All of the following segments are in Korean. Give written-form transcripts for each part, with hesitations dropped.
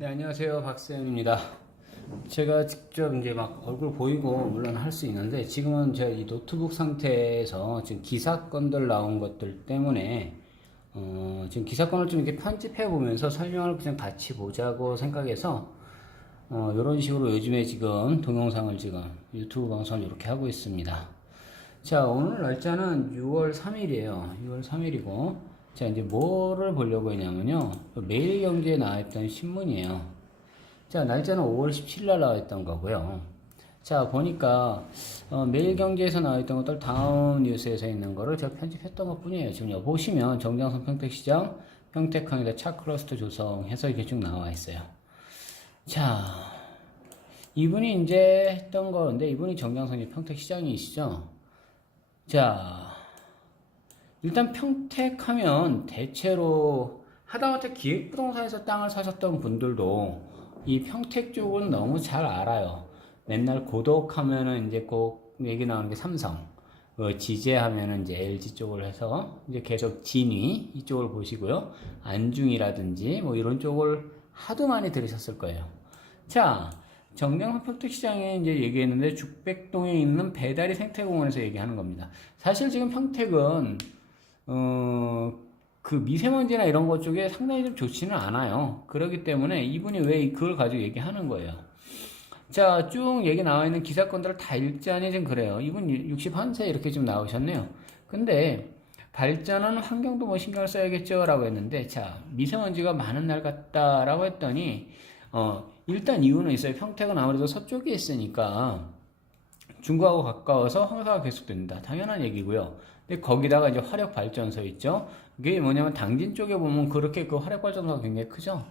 네, 안녕하세요. 박세현입니다. 제가 직접 이제 막 얼굴 보이고 물론 할 수 있는데 지금은 제가 이 노트북 상태에서 지금 기사건들 나온 것들 때문에 지금 기사건을 좀 이렇게 편집해 보면서 설명을 그냥 같이 보자고 생각해서 이런 식으로 요즘에 지금 동영상을 지금 유튜브 방송을 이렇게 하고 있습니다. 자, 오늘 날짜는 6월 3일이에요. 6월 3일이고 자, 이제 뭐를 보려고 했냐면요. 매일경제에 나와있던 신문이에요. 자, 날짜는 5월 17일 날 나와있던 거고요. 자, 보니까 매일경제에서 나와있던 것들 다음 뉴스에서 있는 거를 제가 편집했던 것 뿐이에요. 지금 여기 보시면 정장성 평택시장, 평택항에다 차클러스터 조성해서 이렇게 쭉 나와 있어요. 자, 이분이 이제 했던 건데 이분이 정장성이 평택시장이시죠. 자, 일단 평택하면 대체로 하다못해 기획부동산에서 땅을 사셨던 분들도 이 평택 쪽은 너무 잘 알아요. 맨날 고덕하면은 이제 꼭 얘기 나오는 게 삼성, 지제하면은 이제 LG 쪽을 해서 이제 계속 진위 이쪽을 보시고요. 안중이라든지 뭐 이런 쪽을 하도 많이 들으셨을 거예요. 자, 정량산 평택시장에 이제 얘기했는데 죽백동에 있는 배다리 생태공원에서 얘기하는 겁니다. 사실 지금 평택은 그 미세먼지나 이런 것 쪽에 상당히 좀 좋지는 않아요. 그렇기 때문에 이분이 왜 그걸 가지고 얘기하는 거예요. 자, 쭉 얘기 나와 있는 기사건들을 다 읽자니 좀 그래요. 이분 61세 이렇게 좀 나오셨네요. 근데 발전은 환경도 뭐 신경을 써야겠죠 라고 했는데, 자, 미세먼지가 많은 날 같다라고 했더니 일단 이유는 있어요. 평택은 아무래도 서쪽에 있으니까 중구하고 가까워서 황사가 계속된다. 당연한 얘기고요. 근데 거기다가 이제 화력발전소 있죠. 이게 뭐냐면 당진 쪽에 보면 그렇게 그 화력발전소가 굉장히 크죠.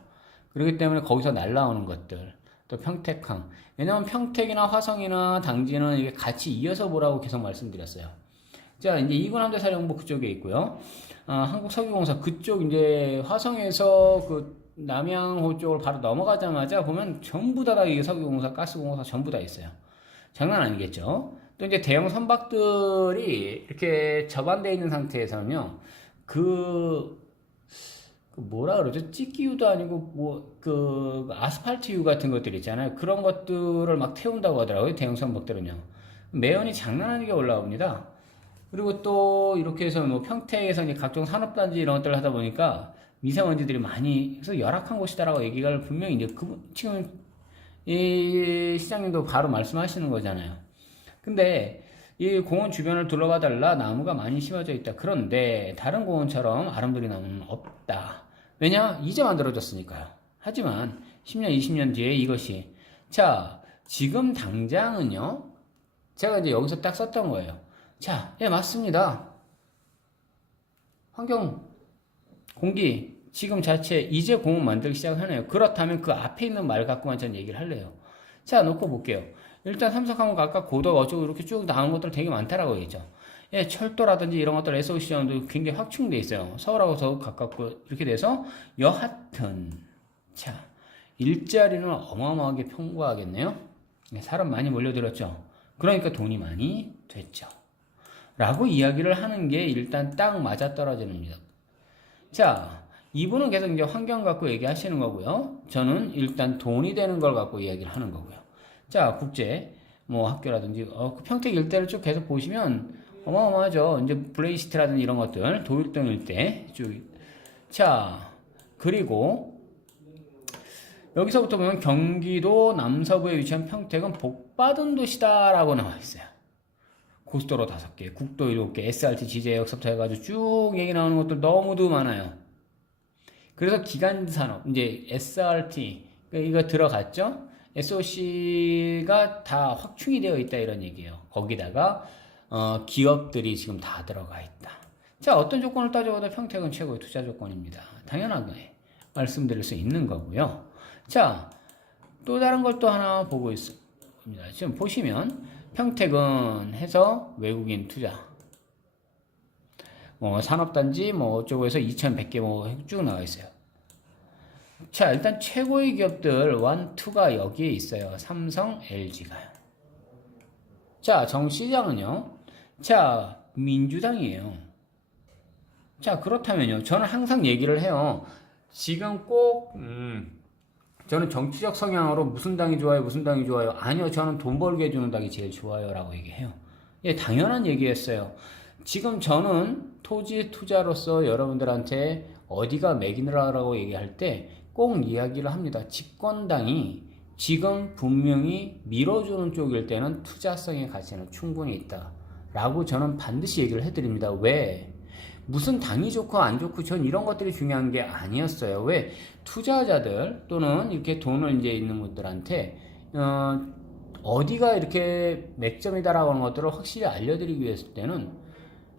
그렇기 때문에 거기서 날라오는 것들. 또 평택항. 왜냐면 평택이나 화성이나 당진은 이게 같이 이어서 보라고 계속 말씀드렸어요. 자, 이제 이군함대사령부 그쪽에 있고요. 한국석유공사 그쪽 이제 화성에서 그 남양호 쪽을 바로 넘어가자마자 보면 전부 다 이게 석유공사, 가스공사 전부 다 있어요. 장난 아니겠죠? 또 이제 대형 선박들이 이렇게 접안되어 있는 상태에서는요, 뭐라 그러죠? 찌끼유도 아니고, 아스팔트유 같은 것들 있잖아요. 그런 것들을 막 태운다고 하더라고요. 대형 선박들은요. 매연이 장난 아니게 올라옵니다. 그리고 또 이렇게 해서 뭐 평택에서 이제 각종 산업단지 이런 것들을 하다 보니까 미세먼지들이 많이 해서 열악한 곳이다라고 얘기가 분명히 이제 지금 이 시장님도 바로 말씀하시는 거잖아요. 근데 이 공원 주변을 둘러봐 달라 나무가 많이 심어져 있다. 그런데 다른 공원처럼 아름드리 나무는 없다. 왜냐? 이제 만들어졌으니까요. 하지만 10년, 20년 뒤에 이것이 자, 지금 당장은요. 제가 이제 여기서 딱 썼던 거예요. 자, 예, 맞습니다. 환경, 공기, 지금 자체 이제 공원 만들기 시작하네요. 그렇다면 그 앞에 있는 말 갖고만 전 얘기를 할래요. 자, 놓고 볼게요. 일단 삼성하고 각각 고도 어쩌고 이렇게 쭉 나오는 것들 되게 많다라고 얘기죠. 예, 철도라든지 이런 것들 SOC장도 굉장히 확충돼 있어요. 서울하고 더 가깝고 이렇게 돼서 여하튼 자, 일자리는 어마어마하게 풍부하겠네요. 사람 많이 몰려들었죠. 그러니까 돈이 많이 됐죠. 라고 이야기를 하는 게 일단 딱 맞아떨어지는 겁니다. 자, 이분은 계속 이제 환경 갖고 얘기하시는 거고요. 저는 일단 돈이 되는 걸 갖고 이야기를 하는 거고요. 자, 국제 뭐 학교라든지 그 평택 일대를 쭉 계속 보시면 어마어마하죠. 이제 블레이시티라든지 이런 것들 도육동 일대 쭉. 자, 그리고 여기서부터 보면 경기도 남서부에 위치한 평택은 복받은 도시다라고 나와 있어요. 고속도로 5개, 국도 7개, SRT, 지제역서부터 해가지고 쭉 얘기 나오는 것들 너무도 많아요. 그래서 기간산업, 이제 SRT, 이거 들어갔죠? SOC가 다 확충이 되어 있다 이런 얘기예요. 거기다가 기업들이 지금 다 들어가 있다. 자, 어떤 조건을 따져봐도 평택은 최고의 투자 조건입니다. 당연하게 말씀드릴 수 있는 거고요. 자, 또 다른 걸 또 하나 보고 있습니다. 지금 보시면 평택은 해서 외국인 투자 뭐 산업단지 뭐 어쩌고 해서 2100개 뭐 쭉 나와 있어요. 자, 일단 최고의 기업들 1, 2가 여기에 있어요. 삼성, LG가요. 자, 정시장은요. 자, 민주당이에요. 자, 그렇다면요. 저는 항상 얘기를 해요. 지금 꼭 저는 정치적 성향으로 무슨 당이 좋아요, 무슨 당이 좋아요. 아니요, 저는 돈 벌게 해주는 당이 제일 좋아요. 라고 얘기해요. 예, 당연한 얘기였어요. 지금 저는 토지 투자로서 여러분들한테 어디가 맥이라고 얘기할 때 꼭 이야기를 합니다. 집권당이 지금 분명히 밀어주는 쪽일 때는 투자성의 가치는 충분히 있다. 라고 저는 반드시 얘기를 해드립니다. 왜? 무슨 당이 좋고 안 좋고 전 이런 것들이 중요한 게 아니었어요. 왜? 투자자들 또는 이렇게 돈을 이제 있는 분들한테 어디가 이렇게 맥점이다라고 하는 것들을 확실히 알려드리기 위해서 때는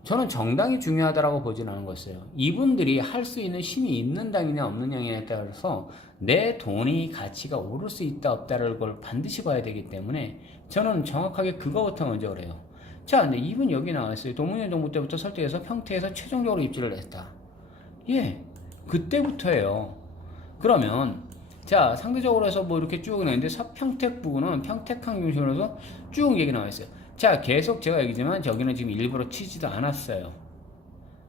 저는 정당이 중요하다라고 보진 않은 거였어요. 이분들이 할 수 있는 힘이 있는 당이냐 없는 당이냐에 따라서 내 돈이 가치가 오를 수 있다 없다를 걸 반드시 봐야 되기 때문에 저는 정확하게 그거부터 먼저 그래요. 자, 근데 이분 여기 나왔어요. 노무현 정부 때부터 설득해서 평택에서 최종적으로 입주를 했다. 예, 그때부터예요. 그러면 자, 상대적으로 해서 뭐 이렇게 쭉 나왔는데 서평택 부근은 평택항 중심으로 해서 쭉 얘기 나와 있어요. 자, 계속 제가 얘기지만 저기는 지금 일부러 치지도 않았어요.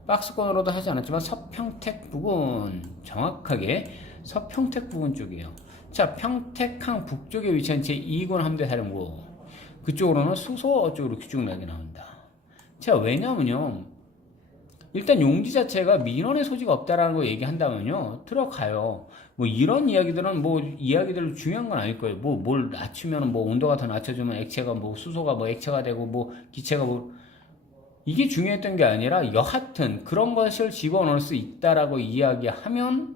박스권으로도 하지 않았지만 서평택 부근, 정확하게 서평택 부근 쪽이에요. 자, 평택항 북쪽에 위치한 제2군 함대사령부, 그쪽으로는 수소 쪽으로 쭉 나게 나온다. 자, 왜냐면요, 일단 용지 자체가 민원의 소지가 없다라는 거 얘기한다면요, 들어가요. 뭐 이런 이야기들은 뭐 이야기들 중요한 건 아닐 거예요. 뭐 뭘 낮추면 뭐 온도가 더 낮춰주면 액체가 뭐 수소가 뭐 액체가 되고 뭐 기체가 뭐, 이게 중요했던 게 아니라 여하튼 그런 것을 집어넣을 수 있다라고 이야기하면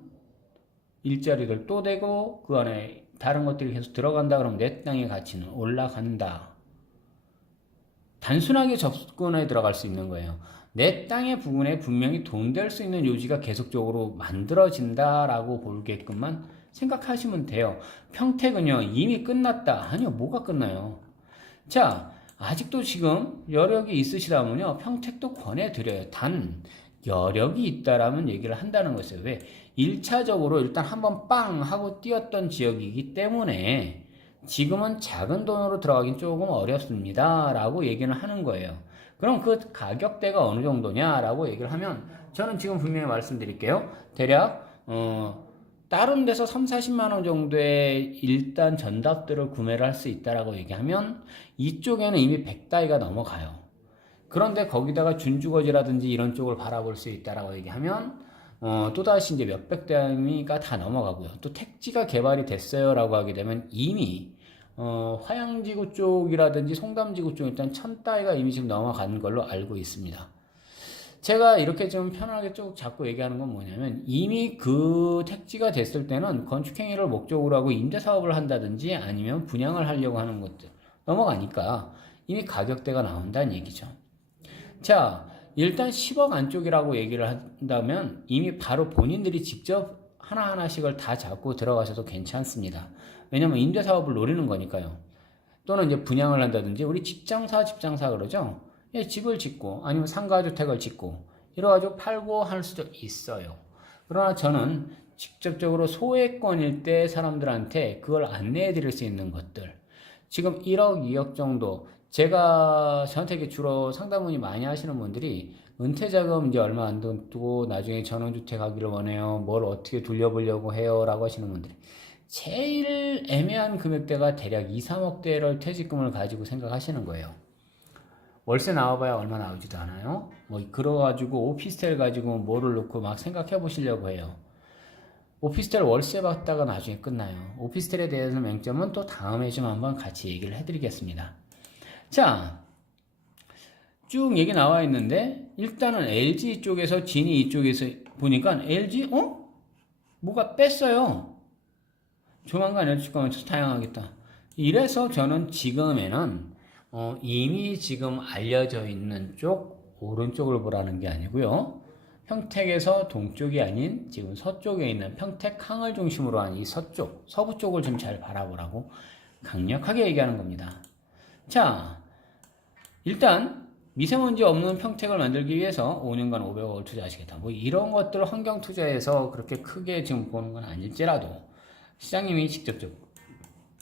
일자리들 또 되고 그 안에 다른 것들이 계속 들어간다 그러면 내 땅의 가치는 올라간다. 단순하게 접근에 들어갈 수 있는 거예요. 내 땅의 부분에 분명히 돈 될 수 있는 요지가 계속적으로 만들어진다라고 보게끔만 생각하시면 돼요. 평택은요, 이미 끝났다. 아니요, 뭐가 끝나요? 자, 아직도 지금 여력이 있으시다면요, 평택도 권해드려요. 단, 여력이 있다라면 얘기를 한다는 것이에요. 왜? 1차적으로 일단 한번 빵 하고 뛰었던 지역이기 때문에 지금은 작은 돈으로 들어가긴 조금 어렵습니다. 라고 얘기는 하는 거예요. 그럼 그 가격대가 어느 정도냐? 라고 얘기를 하면 저는 지금 분명히 말씀드릴게요. 대략 다른 데서 3, 40만 원 정도의 일단 전답들을 구매를 할 수 있다라고 얘기하면 이쪽에는 이미 100다이가 넘어가요. 그런데 거기다가 준주거지라든지 이런 쪽을 바라볼 수 있다라고 얘기하면 또다시 이제 몇백 단위가 다 넘어가고요. 또 택지가 개발이 됐어요라고 하게 되면 이미 화양지구 쪽이라든지 송담지구 쪽 일단 1000다이가 이미 지금 넘어가는 걸로 알고 있습니다. 제가 이렇게 좀 편하게 쭉 자꾸 얘기하는 건 뭐냐면 이미 그 택지가 됐을 때는 건축행위를 목적으로 하고 임대사업을 한다든지 아니면 분양을 하려고 하는 것들 넘어가니까 이미 가격대가 나온다는 얘기죠. 자, 일단 10억 안쪽이라고 얘기를 한다면 이미 바로 본인들이 직접 하나하나씩을 다 잡고 들어가셔도 괜찮습니다. 왜냐면 임대사업을 노리는 거니까요. 또는 이제 분양을 한다든지 우리 집장사 그러죠. 예, 집을 짓고 아니면 상가주택을 짓고 이래가지고 팔고 할 수도 있어요. 그러나 저는 직접적으로 소액권일 때 사람들한테 그걸 안내해 드릴 수 있는 것들, 지금 1억, 2억 정도, 저한테 주로 상담문의 많이 하시는 분들이 은퇴자금 이제 얼마 안 두고 나중에 전원주택 하기를 원해요. 뭘 어떻게 돌려보려고 해요. 라고 하시는 분들이 제일 애매한 금액대가 대략 2, 3억대를 퇴직금을 가지고 생각하시는 거예요. 월세 나와봐야 얼마 나오지도 않아요. 뭐 그래가지고 오피스텔 가지고 뭐를 놓고 막 생각해 보시려고 해요. 오피스텔 월세 받다가 나중에 끝나요. 오피스텔에 대해서 맹점은 또 다음에 좀 한번 같이 얘기를 해드리겠습니다. 자, 쭉 얘기 나와 있는데 일단은 LG 쪽에서 진이 이쪽에서 보니까 LG 뭐가 뺐어요. 조만간 LG 거면서 타양하겠다. 이래서 저는 지금에는 이미 지금 알려져 있는 쪽 오른쪽을 보라는 게 아니고요. 평택에서 동쪽이 아닌 지금 서쪽에 있는 평택항을 중심으로 한 이 서쪽, 서부 쪽을 좀 잘 바라보라고 강력하게 얘기하는 겁니다. 자, 일단 미세먼지 없는 평택을 만들기 위해서 5년간 500억을 투자하시겠다. 뭐 이런 것들 환경 투자에서 그렇게 크게 지금 보는 건 아닐지라도 시장님이 직접적으로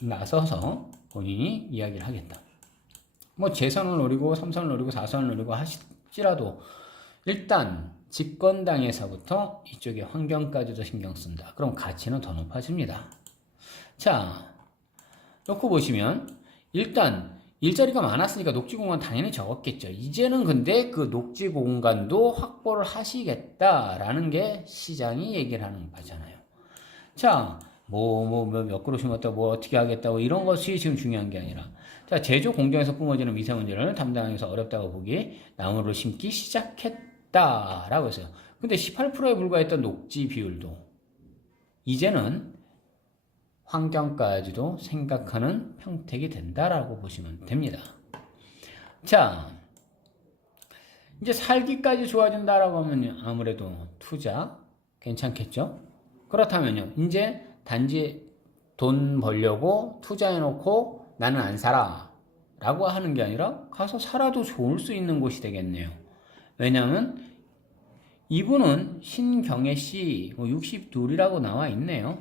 나서서 본인이 이야기를 하겠다. 뭐 재선을 노리고 3선을 노리고 4선을 노리고 하실지라도 일단 집권당에서부터 이쪽에 환경까지도 신경 쓴다. 그럼 가치는 더 높아집니다. 자, 놓고 보시면 일단 일자리가 많았으니까 녹지 공간 당연히 적었겠죠. 이제는 근데 그 녹지 공간도 확보를 하시겠다라는 게 시장이 얘기를 하는 거잖아요. 자, 몇 그루 심었다, 뭐 어떻게 하겠다고 이런 것이 지금 중요한 게 아니라, 자, 제조 공정에서 뿜어지는 미세먼지를 담당해서 어렵다고 보기 나무를 심기 시작했다라고 했어요. 근데 18%에 불과했던 녹지 비율도 이제는 환경까지도 생각하는 평택이 된다라고 보시면 됩니다. 자, 이제 살기까지 좋아진다라고 하면 아무래도 투자 괜찮겠죠? 그렇다면요, 이제 단지 돈 벌려고 투자해놓고 나는 안 살아 라고 하는 게 아니라 가서 살아도 좋을 수 있는 곳이 되겠네요. 왜냐하면 이분은 신경애 씨 62이라고 나와 있네요.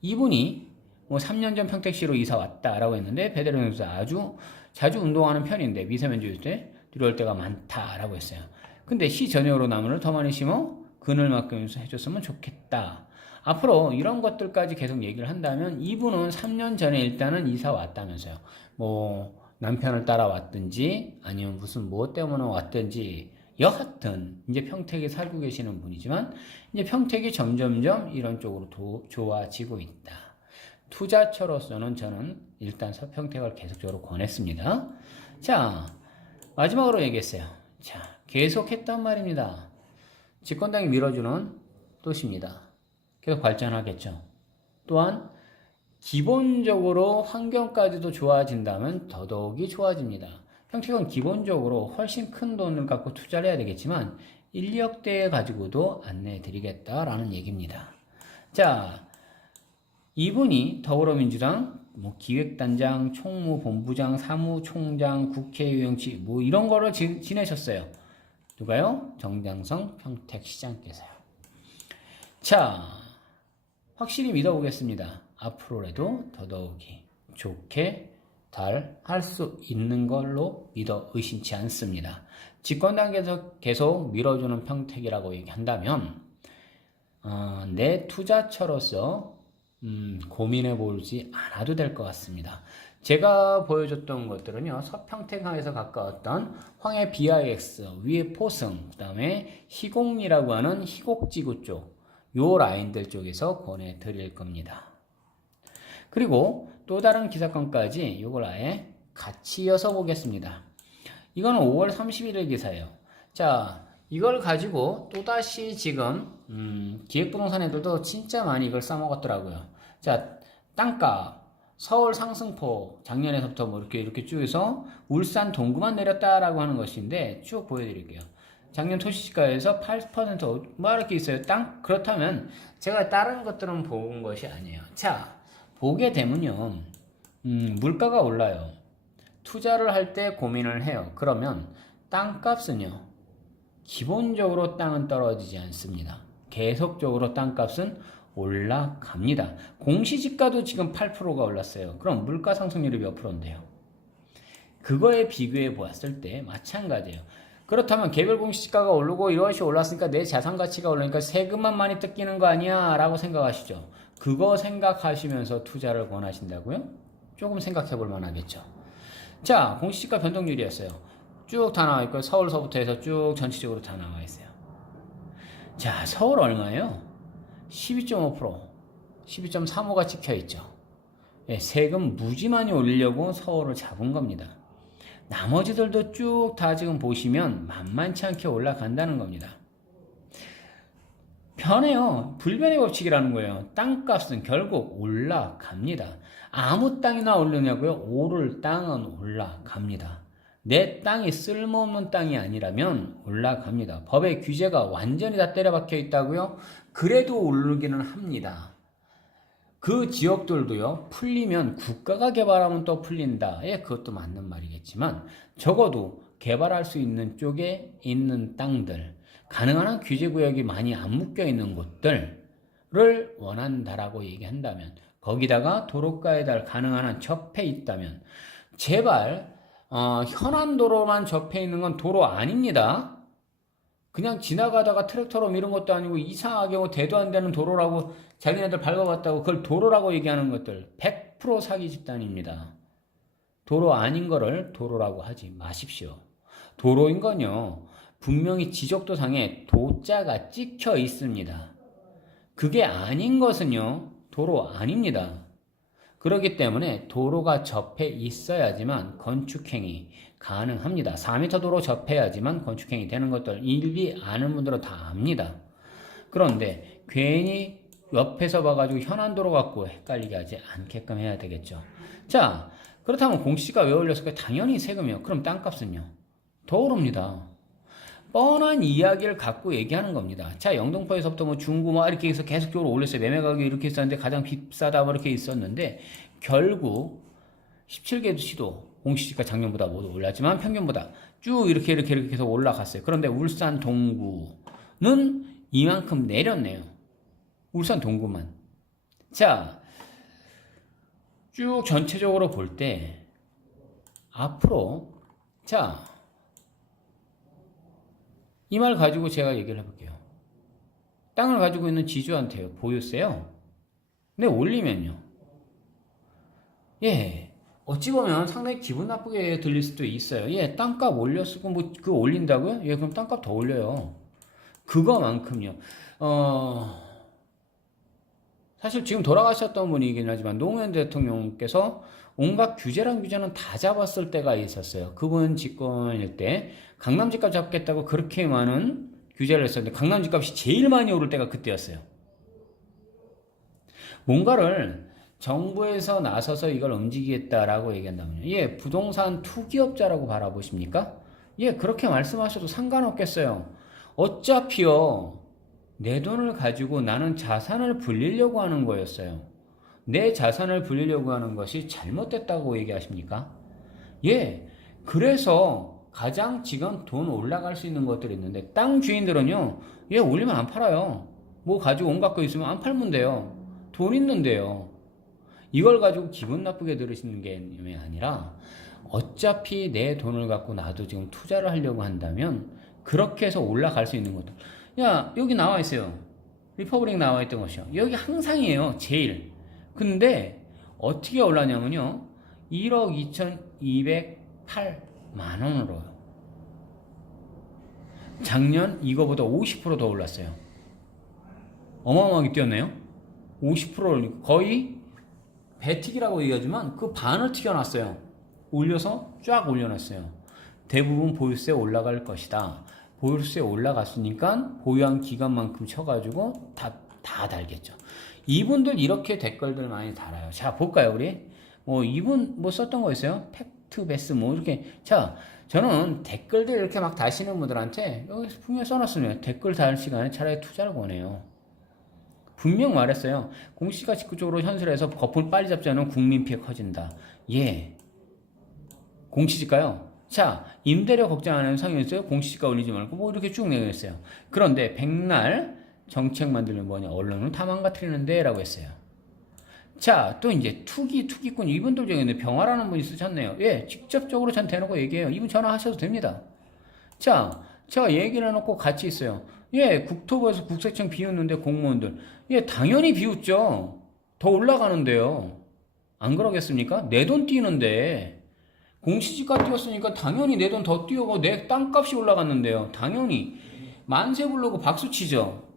이분이 3년 전 평택시로 이사 왔다라고 했는데 배대로 선수 아주 자주 운동하는 편인데 미세먼지 때 들어올 때가 많다라고 했어요. 근데 시 전역으로 나무를 더 많이 심어 그늘만큼 해줬으면 좋겠다. 앞으로 이런 것들까지 계속 얘기를 한다면 이분은 3년 전에 일단은 이사 왔다면서요. 뭐 남편을 따라왔든지 아니면 무슨 무엇 때문에 왔든지 여하튼 이제 평택에 살고 계시는 분이지만 이제 평택이 점점점 이런 쪽으로 좋아지고 있다. 투자처로서는 저는 일단 서평택을 계속적으로 권했습니다. 자, 마지막으로 얘기했어요. 자, 계속했단 말입니다. 집권당이 밀어주는 도시입니다. 계속 발전하겠죠. 또한 기본적으로 환경까지도 좋아진다면 더더욱이 좋아집니다. 평택은 기본적으로 훨씬 큰 돈을 갖고 투자를 해야 되겠지만 인력대 가지고도 안내해 드리겠다라는 얘기입니다. 자, 이분이 더불어민주당 기획단장, 총무본부장, 사무총장, 국회의원직 이런 거를 지내셨어요. 누가요? 정장성 평택시장께서요. 자, 확실히 믿어보겠습니다. 앞으로라도 더더욱이 좋게 할 수 있는 걸로 믿어 의심치 않습니다. 집권당에서 계속 밀어주는 평택이라고 얘기한다면 내 투자처로서 고민해 보지 않아도 될 것 같습니다. 제가 보여줬던 것들은요, 서평택항에서 가까웠던 황해 BIX, 위에 포승, 그 다음에 희곡리라고 하는 희곡지구 쪽, 요 라인들 쪽에서 권해드릴 겁니다. 그리고 또 다른 기사건까지 이걸 아예 같이 이어서 보겠습니다. 이거는 5월 31일 기사예요. 자, 이걸 가지고 또다시 지금 기획부동산 애들도 진짜 많이 이걸 써먹었더라고요. 자, 땅값, 서울 상승포 작년에서부터 이렇게 쭉 해서 울산 동구만 내렸다라고 하는 것인데 쭉 보여드릴게요. 작년 토시시가에서 8% 이렇게 있어요. 그렇다면 제가 다른 것들은 본 것이 아니에요. 자, 보게 되면요, 물가가 올라요. 투자를 할 때 고민을 해요. 그러면 땅값은요, 기본적으로 땅은 떨어지지 않습니다. 계속적으로 땅값은 올라갑니다. 공시지가도 지금 8%가 올랐어요. 그럼 물가 상승률이 몇 프로인데요? 그거에 비교해 보았을 때 마찬가지예요. 그렇다면 개별 공시지가가 오르고 이것이 올랐으니까 내 자산 가치가 오르니까 세금만 많이 뜯기는 거 아니야? 라고 생각하시죠. 그거 생각하시면서 투자를 권하신다고요? 조금 생각해 볼 만하겠죠. 자, 공시지가 변동률이었어요. 쭉 다 나와 있고 서울서부터 해서 쭉 전체적으로 다 나와 있어요. 자, 서울 얼마예요? 12.5%, 12.35가 찍혀 있죠. 예, 세금 무지 많이 올리려고 서울을 잡은 겁니다. 나머지들도 쭉 다 지금 보시면 만만치 않게 올라간다는 겁니다. 편해요. 불변의 법칙이라는 거예요. 땅값은 결국 올라갑니다. 아무 땅이나 오르냐고요? 오를 땅은 올라갑니다. 내 땅이 쓸모없는 땅이 아니라면 올라갑니다. 법의 규제가 완전히 다 때려박혀 있다고요? 그래도 오르기는 합니다. 그 지역들도요, 풀리면 국가가 개발하면 또 풀린다. 예, 그것도 맞는 말이겠지만 적어도 개발할 수 있는 쪽에 있는 땅들, 가능한 한 규제구역이 많이 안 묶여있는 곳들을 원한다라고 얘기한다면, 거기다가 도로가에 달 가능한 한 접해 있다면, 제발 현안도로만 접해 있는 건 도로 아닙니다. 그냥 지나가다가 트랙터로 밀은 것도 아니고 이상하게 뭐 대도 안 되는 도로라고 자기네들 밟아봤다고 그걸 도로라고 얘기하는 것들 100% 사기 집단입니다. 도로 아닌 거를 도로라고 하지 마십시오. 도로인 건요, 분명히 지적도상에 도자가 찍혀 있습니다. 그게 아닌 것은요, 도로 아닙니다. 그렇기 때문에 도로가 접해 있어야지만 건축행위 가능합니다. 4m 도로 접해야지만 건축행위 되는 것들 일비 아는 분들은 다 압니다. 그런데 괜히 옆에서 봐가지고 현안도로 갖고 헷갈리게 하지 않게끔 해야 되겠죠. 자, 그렇다면 공시지가 왜 올렸을까요? 당연히 세금이요. 그럼 땅값은요? 더 오릅니다. 뻔한 이야기를 갖고 얘기하는 겁니다. 자, 영등포에서부터 뭐 중구 뭐 이렇게 해서 계속적으로 올렸어요. 매매 가격이 이렇게 있었는데 가장 비싸다 뭐 이렇게 있었는데 결국 17개 시도 공시지가 작년보다 모두 올랐지만 평균보다 쭉 이렇게 해서 올라갔어요. 그런데 울산 동구는 이만큼 내렸네요. 울산 동구만. 자, 쭉 전체적으로 볼 때 앞으로 자, 이 말 가지고 제가 얘기를 해볼게요. 땅을 가지고 있는 지주한테요, 보유세요. 근데 올리면요. 예, 어찌 보면 상당히 기분 나쁘게 들릴 수도 있어요. 예, 땅값 올렸고 뭐 그거 올린다고요? 예, 그럼 땅값 더 올려요. 그거만큼요. 사실 지금 돌아가셨던 분이긴 하지만 노무현 대통령께서 온갖 규제랑 규제는 다 잡았을 때가 있었어요. 그분 집권일 때 강남 집값 잡겠다고 그렇게 많은 규제를 했었는데 강남 집값이 제일 많이 오를 때가 그때였어요. 뭔가를 정부에서 나서서 이걸 움직이겠다라고 얘기한다면요. 예, 부동산 투기업자라고 바라보십니까? 예, 그렇게 말씀하셔도 상관없겠어요. 어차피요, 내 돈을 가지고 나는 자산을 불리려고 하는 거였어요. 내 자산을 불리려고 하는 것이 잘못됐다고 얘기하십니까? 예, 그래서 가장 지금 돈 올라갈 수 있는 것들이 있는데 땅 주인들은요, 예, 올리면 안 팔아요. 뭐 가지고 온갖 거 있으면 안 팔면 돼요. 돈 있는데요. 이걸 가지고 기분 나쁘게 들으시는 게 아니라 어차피 내 돈을 갖고 나도 지금 투자를 하려고 한다면 그렇게 해서 올라갈 수 있는 것들. 야, 여기 나와 있어요. 리퍼블릭 나와 있던 것이요. 여기 항상이에요. 제일. 근데 어떻게 올랐냐면요. 1억 2,208만 원으로요. 작년 이거보다 50% 더 올랐어요. 어마어마하게 뛰었네요. 50% 올리고 거의 배튀기라고 얘기하지만 그 반을 튀겨놨어요. 올려서 쫙 올려놨어요. 대부분 보유세 올라갈 것이다. 보유세 올라갔으니까 보유한 기간만큼 쳐가지고 다 달겠죠. 이분들 이렇게 댓글들 많이 달아요. 자, 볼까요, 우리? 이분 뭐 썼던 거 있어요? 팩트베스 뭐 이렇게. 자, 저는 댓글들 이렇게 막 다시는 분들한테 여기 분명히 써놨으면 댓글 달 시간에 차라리 투자를 권해요. 분명 말했어요. 공시지가 직접적으로 현실에서 거품을 빨리 잡지 않으면 국민 피해 커진다. 예. 공시지가요. 자, 임대료 걱정 안 하는 상황이 있어요. 공시지가 올리지 말고 뭐 이렇게 쭉 내겠어요. 그런데 백날 정책 만들면 뭐냐? 언론을 다 망가뜨리는데 라고 했어요. 자, 또 이제 투기꾼 이분들 중에 병화라는 분이 쓰셨네요. 예, 직접적으로 전 대놓고 얘기해요. 이분 전화하셔도 됩니다. 자, 제가 얘기를 해놓고 같이 있어요. 예, 국토부에서 국세청 비웃는데 공무원들. 예, 당연히 비웃죠. 더 올라가는데요. 안 그러겠습니까? 내 돈 뛰는데. 공시지가 뛰었으니까 당연히 내 돈 더 뛰어고 내 땅값이 올라갔는데요. 당연히. 만세 부르고 박수 치죠.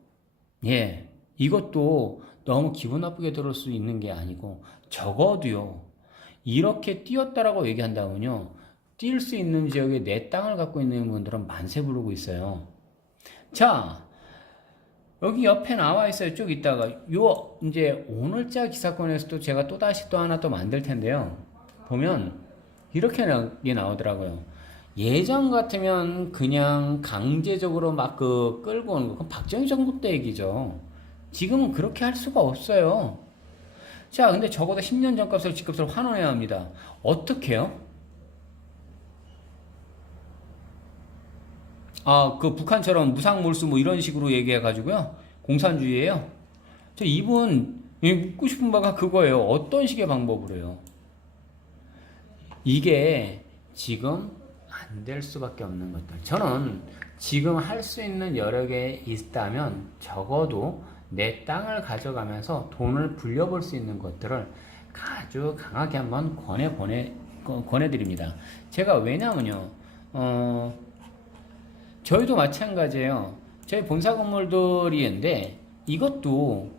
예, 이것도 너무 기분 나쁘게 들을 수 있는 게 아니고 적어도요. 이렇게 뛰었다라고 얘기한다면요. 뛸 수 있는 지역에 내 땅을 갖고 있는 분들은 만세 부르고 있어요. 자, 여기 옆에 나와 있어요. 쭉 있다가 이제 오늘자 기사권에서도 제가 또 하나 또 만들 텐데요. 보면 이렇게 나오더라고요. 예전 같으면 그냥 강제적으로 막 끌고 오는 거, 그건 박정희 정부 때 얘기죠. 지금은 그렇게 할 수가 없어요. 자, 근데 적어도 10년 전값을 집값을 환원해야 합니다. 어떻게요? 그 북한처럼 무상몰수 뭐 이런 식으로 얘기해가지고요. 공산주의예요. 이분 묻고 싶은 바가 그거예요. 어떤 식의 방법으로 해요? 이게 지금 안 될 수밖에 없는 것들. 저는 지금 할 수 있는 여력에 있다면 적어도 내 땅을 가져가면서 돈을 불려볼 수 있는 것들을 아주 강하게 한번 권해드립니다. 제가 왜냐면요, 저희도 마찬가지예요. 저희 본사 건물들이인데 이것도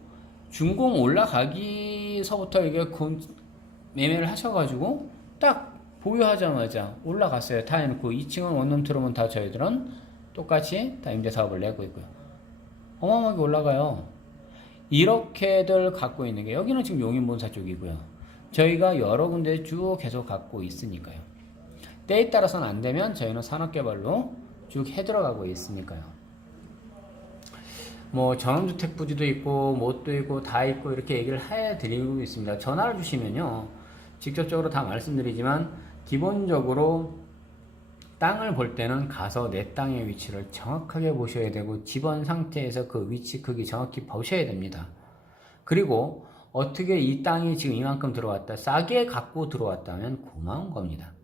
준공 올라가기서부터 이게 매매를 하셔가지고 딱 보유하자마자 올라갔어요. 다 해놓고 2층은 원룸 트룸은 다 저희들은 똑같이 다 임대사업을 내고 있고요. 어마어마하게 올라가요. 이렇게들 갖고 있는 게 여기는 지금 용인본사 쪽이고요. 저희가 여러 군데 쭉 계속 갖고 있으니까요. 때에 따라서는 안 되면 저희는 산업개발로 쭉 해들어가고 있으니까요. 뭐 전원주택 부지도 있고 못도 있고 다 있고 이렇게 얘기를 해드리고 있습니다. 전화를 주시면요 직접적으로 다 말씀드리지만 기본적으로 땅을 볼 때는 가서 내 땅의 위치를 정확하게 보셔야 되고 집원 상태에서 그 위치 크기 정확히 보셔야 됩니다. 그리고 어떻게 이 땅이 지금 이만큼 들어왔다 싸게 갖고 들어왔다면 고마운 겁니다.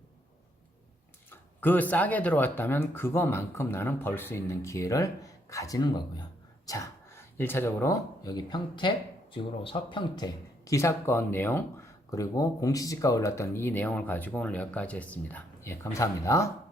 그 싸게 들어왔다면 그거만큼 나는 벌 수 있는 기회를 가지는 거고요. 자, 1차적으로 여기 평택, 쪽으로 서평택 기사건 내용 그리고 공시지가 올랐던 이 내용을 가지고 오늘 여기까지 했습니다. 예, 감사합니다.